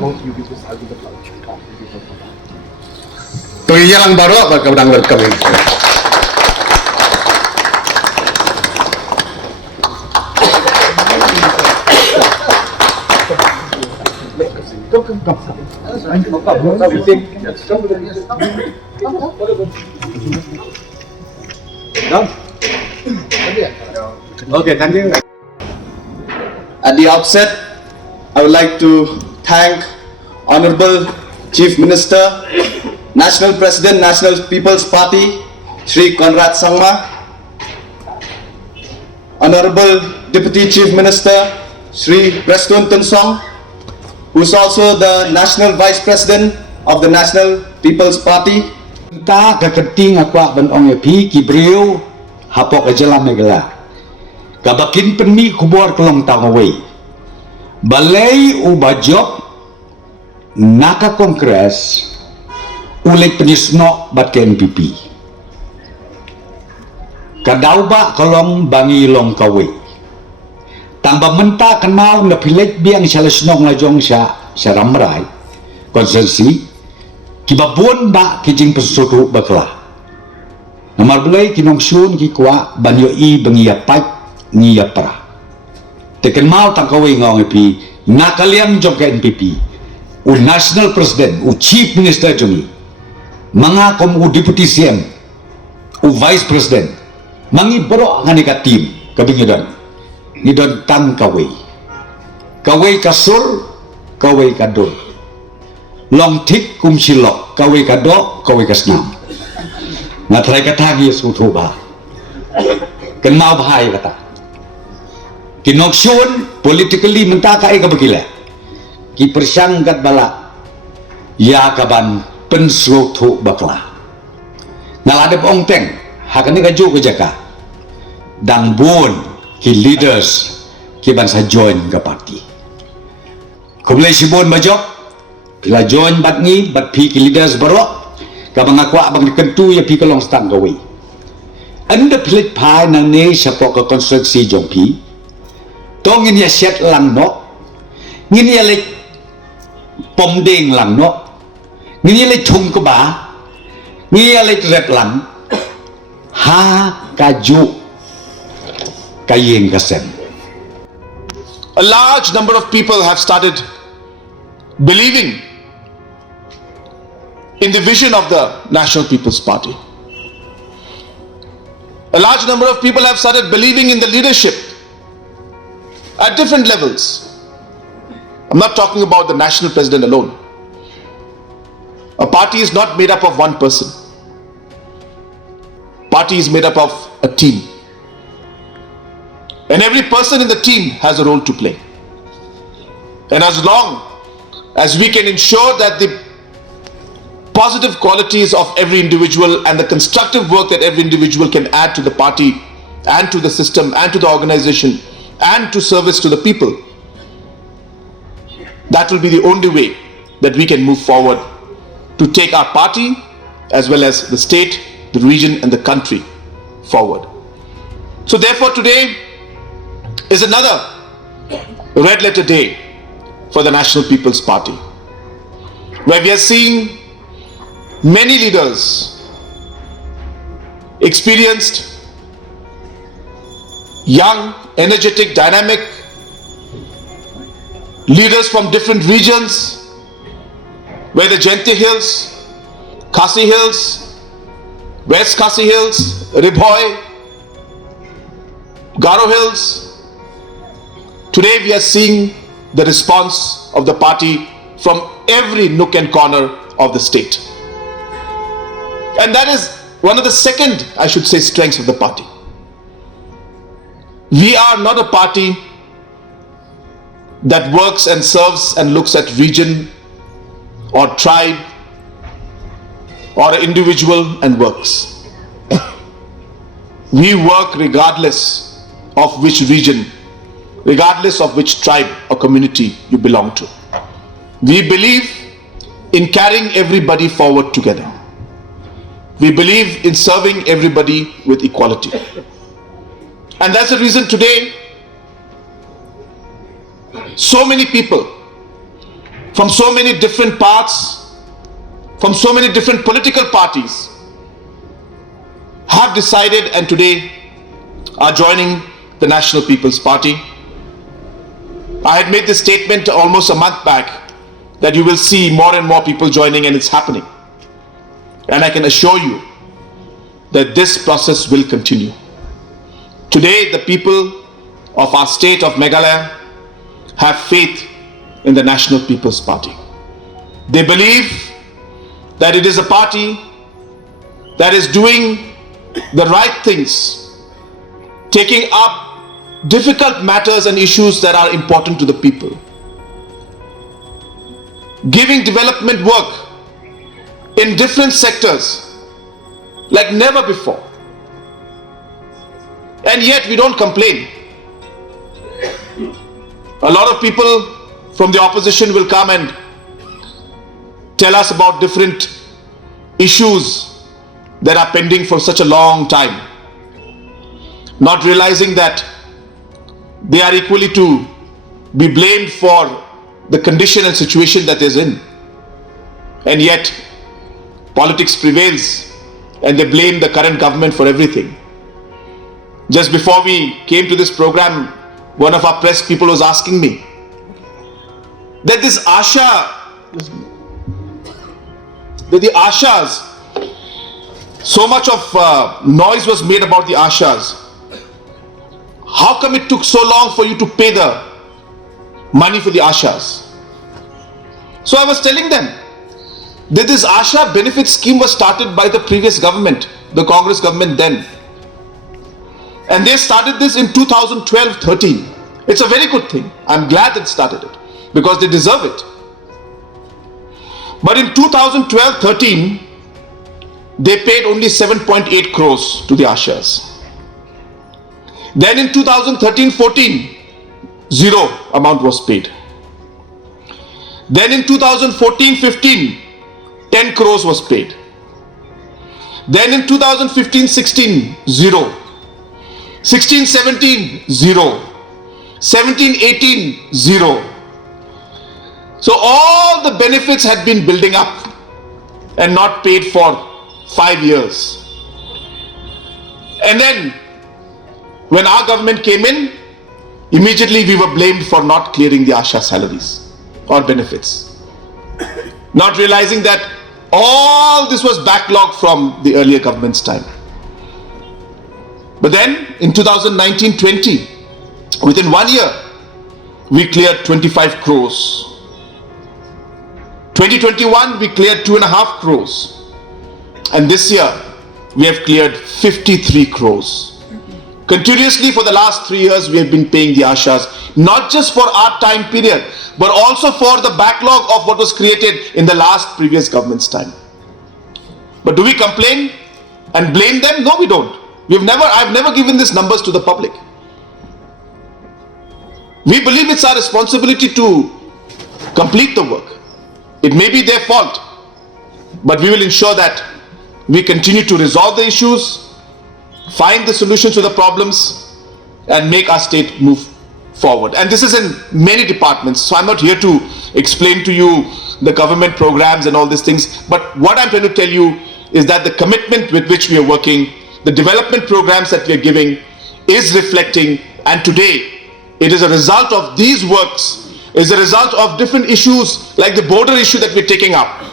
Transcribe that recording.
Yang baru apa kemudian kami. Okay, thank you. At the outset, I would like to thank Honorable Chief Minister, National President, National People's Party, Shri Conrad Sangma, Honorable Deputy Chief Minister, Shri Prestun Tunsong, who is also the National Vice President of the National People's Party. Ta keketing akwa ban ong epi kibreu hapok ajalam megala. Kabakin penmi kubor kelong Kawei. Balai ubajok naka kongres ulek penisno bat ke NPP. Kadau ba kolong bangi long Kawei. Tamba menta kenal na pilek biang salasnong lajong sa ramrai konsensi kibabun ba kijing pesutu bakla. Nomor belai kinong sun ki kwa banyo i bangiyapat ngiyapra. Teken mau tang Kawei ngong epi nakaliang jong ke NPP. U National President, u Chief Minister jongi. Mga kom u Deputy CM, u Vice President. Mangi bero ngani ka team kabingidan. Ngidon tang Kawei. Kawei kasur, Kawei kadul. Long thik kum shilok, Kawei kadok, Kawei kasnam. Ngatrai kata gi sutu ba. Ken mau bahai kata. Kinoksun politically mentaka ka bagila. Ki persangkat bala. Ya kaban pensutu bakla. Naladep ong teng, hakani kaju kejaka. Dang bun ki leaders ki bansa join ke parti. Kumulai sibon bajok bila join bat ngi bat pi ki leaders barok ka bangakwa bang dikentu ya pi kelong stang Kawei. Anda pelit pai nang ne sapok ke konstruksi jong pi. Tong ini set lang no. Ngini ya lek pom ding lang no. Ngini lek thung ke ba. Ngini ya lek red lang. Ha kaju kayeng kasen. A large number of people have started believing in the vision of the National People's Party. A large number of people have started believing in the leadership at different levels. I'm not talking about the national president alone. A party is not made up of one person. Party is made up of a team. And every person in the team has a role to play. And as long as we can ensure that the positive qualities of every individual and the constructive work that every individual can add to the party and to the system and to the organization and to service to the people, that will be the only way that we can move forward to take our party as well as the state, the region and the country forward. So therefore today is another red letter day for the National People's Party, where we are seeing many leaders, experienced, young, energetic, dynamic leaders from different regions, where the Jenti Hills, Khasi Hills, West Khasi Hills, Ribhoi, Garo Hills. Today we are seeing the response of the party from every nook and corner of the state. And that is one of the second, I should say, strengths of the party. We are not a party that works and serves and looks at region or tribe or individual and works. We work regardless of which region, regardless of which tribe or community you belong to. We believe in carrying everybody forward together. We believe in serving everybody with equality. And that's the reason today so many people from so many different parts, from so many different political parties, have decided and today are joining the National People's Party. I had made this statement almost a month back that you will see more and more people joining, and it's happening. And I can assure you that this process will continue. Today, the people of our state of Meghalaya have faith in the National People's Party. They believe that it is a party that is doing the right things, taking up difficult matters and issues that are important to the people, giving development work in different sectors like never before. And yet we don't complain. A lot of people from the opposition will come and tell us about different issues that are pending for such a long time, not realizing that they are equally to be blamed for the condition and situation that is in. And yet politics prevails and they blame the current government for everything. Just before we came to this program, one of our press people was asking me that this Asha, that the Ashas, so much of noise was made about the Ashas. How come it took so long for you to pay the money for the Ashas? So I was telling them that this Asha benefit scheme was started by the previous government, the Congress government then. And they started this in 2012-13. It's a very good thing. I'm glad they started it because they deserve it. But in 2012-13, they paid only 7.8 crores to the Ashas. Then in 2013-14, zero amount was paid. Then in 2014-15, 10 crores was paid. Then in 2015-16, zero. 16-17, zero. 17-18, zero. So all the benefits had been building up and not paid for 5 years. And then when our government came in, immediately we were blamed for not clearing the Asha salaries or benefits, not realizing that all this was backlogged from the earlier government's time. But then in 2019-20, within 1 year, we cleared 25 crores. 2021, we cleared 2.5 crores. And this year, we have cleared 53 crores. Continuously for the last 3 years, we have been paying the Ashas, not just for our time period, but also for the backlog of what was created in the last previous government's time. But do we complain and blame them? No, we don't. I've never given these numbers to the public. We believe it's our responsibility to complete the work. It may be their fault, but we will ensure that we continue to resolve the issues, find the solutions to the problems, and make our state move forward. And this is in many departments, so I'm not here to explain to you the government programs and all these things, but what I'm trying to tell you is that the commitment with which we are working, the development programs that we are giving is reflecting, and today it is a result of these works, is a result of different issues like the border issue that we're taking up.